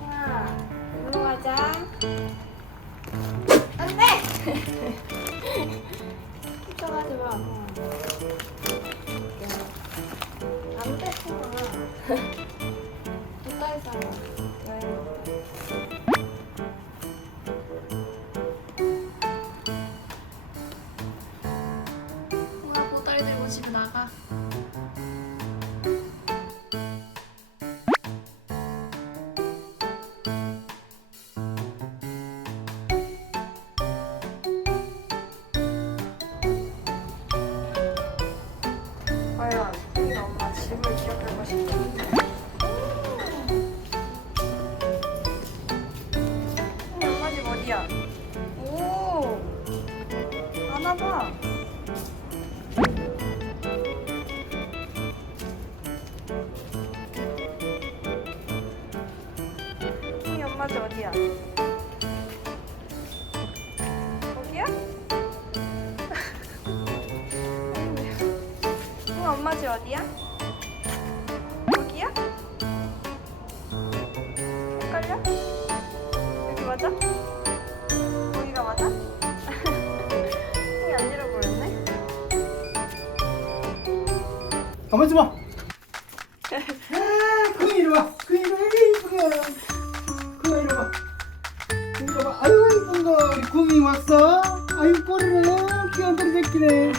우와, 놀러 가자. 안 돼! 쫓아가지 마. 안 돼. 가까이 살아. 왜? 뭐야 보따리 들고 집에 나가. 집 어디야? 거기야? 우리 엄마 집 어디야? 여기야? 헷갈려? 여기 맞아? 거기가 맞아? 안 잃어버렸네? 가만 있어 봐. 아, 그이 이리 와. 그이 이리 와. 구미 왔어. 아유 꼬리를 귀한 꼬리 새끼네.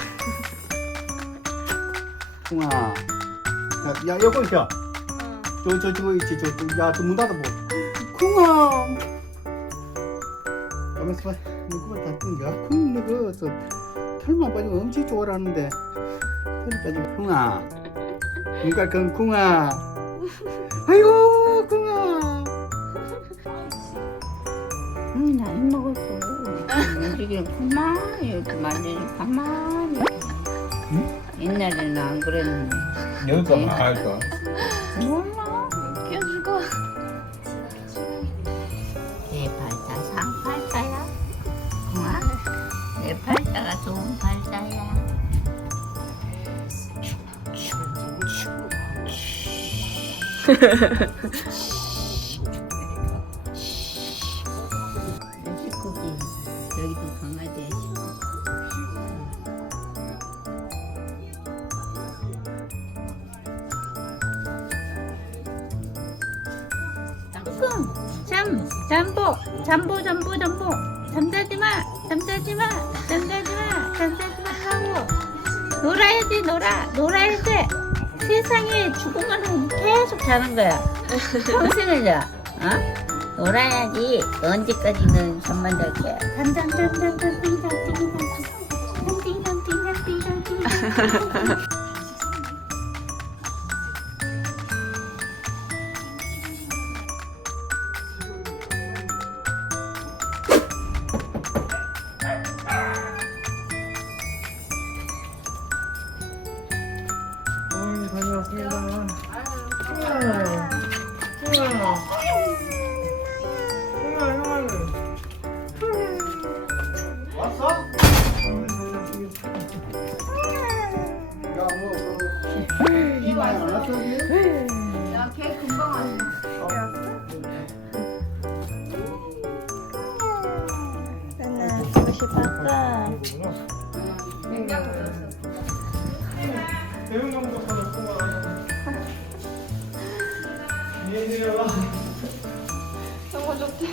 콩아. 야, 야 여기 있어. 응. 저, 저, 저거 있지, 저, 저, 야, 저 문 닫아보. 쿵아! 가만있어 봐. 누구만 닫든가. 쿵, 너그, 저, 털만 빠지면 엄청 좋아하는데. 털이 빠지면, 쿵아. 눈깔 큰 쿵아. 아이고, 지금 가만히 이렇게 만지니 가만히. 옛날에는 안 그랬는데. 여기가 말까. 몰라. 끼워줄 거. 내 팔자 상팔자야. 응? 내 팔자가 좋은 팔자야. 여기도 강아지야. 조금 잠 잠보 잠보 잠보 잠보 잠자지 마 잠자지 마 잠자지 마 잠자지 마 하고 놀아야지 놀아 놀아야 돼 세상에 죽으면 계속 자는 거야 평생을 자 어? 놀아야지. 언제까지는 잠만 잘 거야 잠잠잠잠잠 맛있다. 배운 정도 다 넣고 좋대.